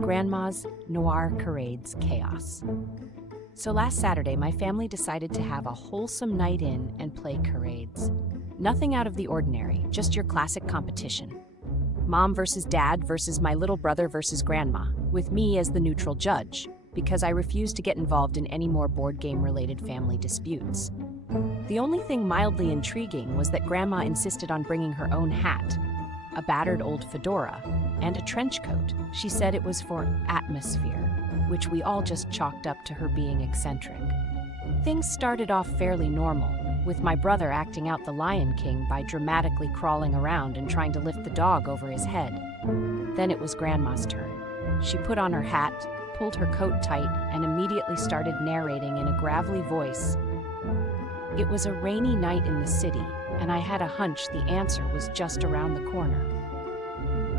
Grandma's Noir Charades Chaos. So last Saturday, my family decided to have a wholesome night in and play charades. Nothing out of the ordinary, just your classic competition. Mom versus dad versus my little brother versus grandma, with me as the neutral judge, because I refused to get involved in any more board game-related family disputes. The only thing mildly intriguing was that grandma insisted on bringing her own hat, a battered old fedora, and a trench coat. She said it was for atmosphere, which we all just chalked up to her being eccentric. Things started off fairly normal, with my brother acting out the Lion King by dramatically crawling around and trying to lift the dog over his head. Then it was Grandma's turn. She put on her hat, pulled her coat tight, and immediately started narrating in a gravelly voice. It was a rainy night in the city, and I had a hunch the answer was just around the corner.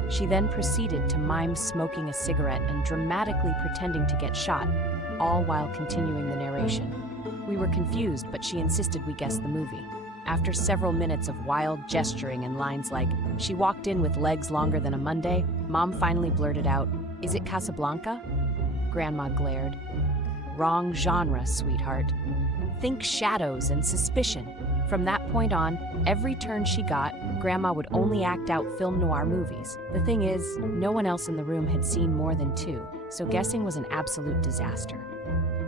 She then proceeded to mime smoking a cigarette and dramatically pretending to get shot, all while continuing the narration. We were confused, but she insisted we guess the movie. After several minutes of wild gesturing and lines like, "She walked in with legs longer than a Monday," Mom finally blurted out, "Is it Casablanca?" Grandma glared. "Wrong genre, sweetheart. Think shadows and suspicion." From that point on, every turn she got, Grandma would only act out film noir movies. The thing is, no one else in the room had seen more than two, so guessing was an absolute disaster.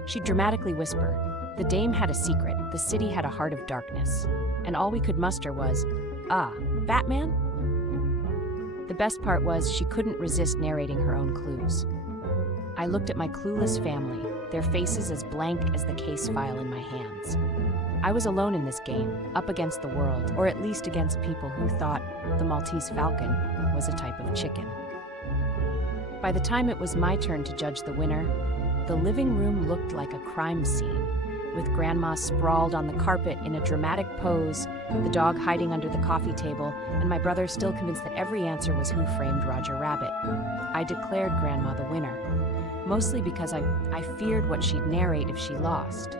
She'd dramatically whisper, "The dame had a secret, the city had a heart of darkness." And all we could muster was, Batman? The best part was she couldn't resist narrating her own clues. I looked at my clueless family, their faces as blank as the case file in my hands. I was alone in this game, up against the world, or at least against people who thought the Maltese Falcon was a type of chicken. By the time it was my turn to judge the winner, the living room looked like a crime scene, with Grandma sprawled on the carpet in a dramatic pose, the dog hiding under the coffee table, and my brother still convinced that every answer was Who Framed Roger Rabbit. I declared Grandma the winner, mostly because I feared what she'd narrate if she lost.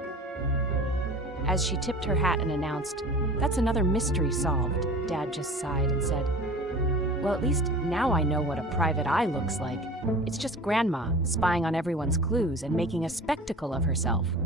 As she tipped her hat and announced, "That's another mystery solved," Dad just sighed and said, "Well, at least now I know what a private eye looks like. It's just Grandma spying on everyone's clues and making a spectacle of herself."